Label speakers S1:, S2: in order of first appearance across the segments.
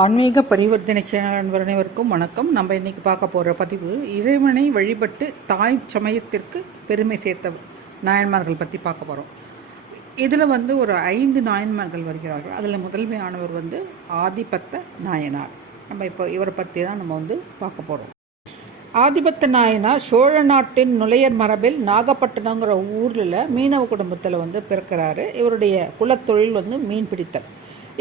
S1: ஆன்மீக பரிவர்த்தனை சேனல் அனைவருக்கும் வணக்கம். நம்ம இன்றைக்கி பார்க்க போகிற பதிவு இறைவனை வழிபட்டு தாய் சமயத்திற்கு பெருமை சேர்த்த நாயன்மார்கள் பற்றி பார்க்க போகிறோம் இதில் வந்து ஒரு ஐந்து நாயன்மார்கள் வருகிறார்கள். அதில் முதன்மையானவர் வந்து ஆதிபத்த நாயனார். நம்ம இப்போ இவரை பற்றி தான் நம்ம வந்து பார்க்க போகிறோம் ஆதிபத்த நாயனார் சோழ நாட்டின் நுழையர் மரபில் நாகப்பட்டினங்கிற ஊரில் மீனவ குடும்பத்தில் வந்து பிறக்கிறாரு. இவருடைய குலத்தொழில் வந்து மீன் பிடித்தல்.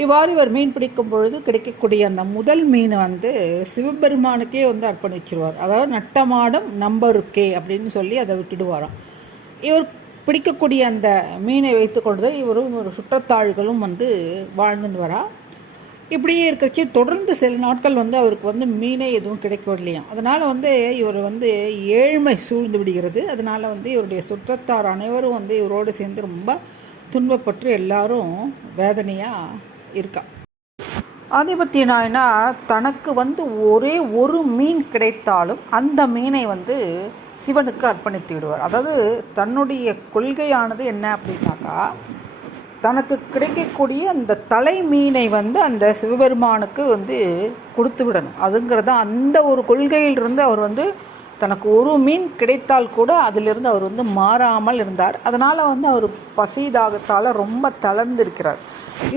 S1: இவ்வாறு இவர் மீன் பிடிக்கும் பொழுது கிடைக்கக்கூடிய அந்த முதல் மீனை வந்து சிவபெருமானுக்கே வந்து அர்ப்பணிச்சிருவார். அதாவது நட்டமாடம் நம்பருக்கே அப்படின்னு சொல்லி அதை விட்டுடுவாராம். இவர் பிடிக்கக்கூடிய அந்த மீனை வைத்துக்கொண்டு இவரும் ஒரு சுற்றத்தாள்களும் வந்து வாழ்ந்துன்னு வரா இப்படியே இருக்கிறச்சு தொடர்ந்து சில நாட்கள் வந்து அவருக்கு வந்து மீனே எதுவும் கிடைக்கவில்லையாம். அதனால் வந்து இவர் வந்து ஏழ்மை சூழ்ந்து விடுகிறது. அதனால் வந்து இவருடைய சுற்றத்தார் அனைவரும் வந்து இவரோடு சேர்ந்து ரொம்ப துன்பப்பட்டு எல்லாரும் வேதனையாக இருக்கா? ஆதிபத்திய நாயனா தனக்கு வந்து ஒரே ஒரு மீன் கிடைத்தாலும் அந்த மீனை வந்து சிவனுக்கு அர்ப்பணித்து விடுவார். அதாவது தன்னுடைய கொள்கையானது என்ன அப்படின்னாக்கா தனக்கு கிடைக்கக்கூடிய அந்த தலை மீனை வந்து அந்த சிவபெருமானுக்கு வந்து கொடுத்து விடணும். அதுங்கிறத அந்த ஒரு கொள்கையிலிருந்து அவர் வந்து தனக்கு ஒரு மீன் கிடைத்தால் கூட அதிலிருந்து அவர் வந்து மாறாமல் இருந்தார். அதனால் வந்து அவர் பசி தாகத்தால் ரொம்ப தளர்ந்து இருக்கிறார்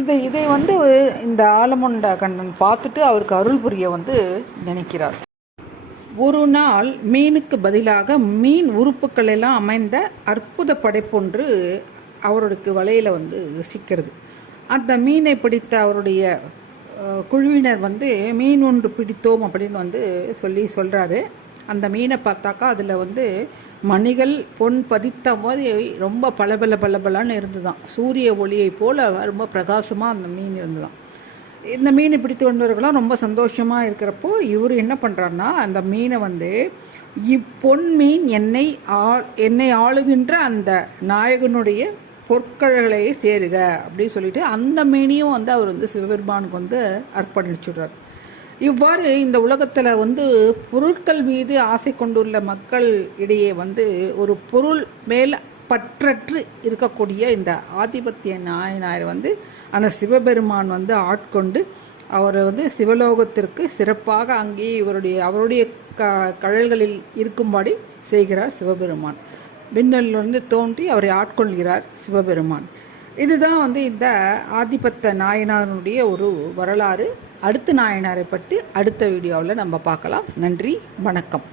S1: இதை இதை வந்து இந்த ஆலமுண்ட கண்ணன் பார்த்துட்டு அவருக்கு அருள் புரிய வந்து நினைக்கிறார். ஒரு நாள் மீனுக்கு பதிலாக மீன் உறுப்புகள் எல்லாம் அமைந்த அற்புத படைப்பொன்று அவருக்கு வலையில் வந்து சிக்கிறது. அந்த மீனை பிடித்த அவருடைய குழுவினர் வந்து மீன் ஒன்று பிடித்தோம் அப்படின்னு வந்து சொல்லி சொல்கிறாரு அந்த மீனை பார்த்தாக்கா அதில் வந்து மணிகள் பொன் பதித்த மாதிரி ரொம்ப பளபள பளபளன்னு இருந்துதான் சூரிய ஒளியை போல் ரொம்ப பிரகாசமாக அந்த மீன் இருந்துதான் இந்த மீனை பிடித்து வந்தவர்களாம் ரொம்ப சந்தோஷமாக இருக்கிறப்போ இவர் என்ன பண்ணுறாருன்னா அந்த மீனை வந்து இப்பொன் மீன் என்னை ஆ என்னை ஆளுகின்ற அந்த நாயகனுடைய பொற்கழகளையே சேருக அப்படின்னு சொல்லிட்டு அந்த மீனையும் வந்து அவர் வந்து சிவபெருமானுக்கு வந்து அர்ப்பணிச்சுடுறார். இவ்வாறு இந்த உலகத்தில் வந்து பொருட்கள் மீது ஆசை கொண்டுள்ள மக்கள் இடையே வந்து ஒரு பொருள் மேல் பற்றற்று இருக்கக்கூடிய இந்த ஆதிபத்திய நாயனார் வந்து அந்த சிவபெருமான் வந்து ஆட்கொண்டு அவரை வந்து சிவலோகத்திற்கு சிறப்பாக அங்கேயே இவருடைய அவருடைய க கழல்களில் இருக்கும்படி செய்கிறார் சிவபெருமான். விண்ணலிருந்து தோன்றி அவரை ஆட்கொள்கிறார் சிவபெருமான். இதுதான் வந்து இந்த ஆதிபத்த நாயனாருடைய ஒரு வரலாறு. அடுத்த நாயனாரை பற்றி அடுத்த வீடியோவில் நம்ம பார்க்கலாம். நன்றி வணக்கம்.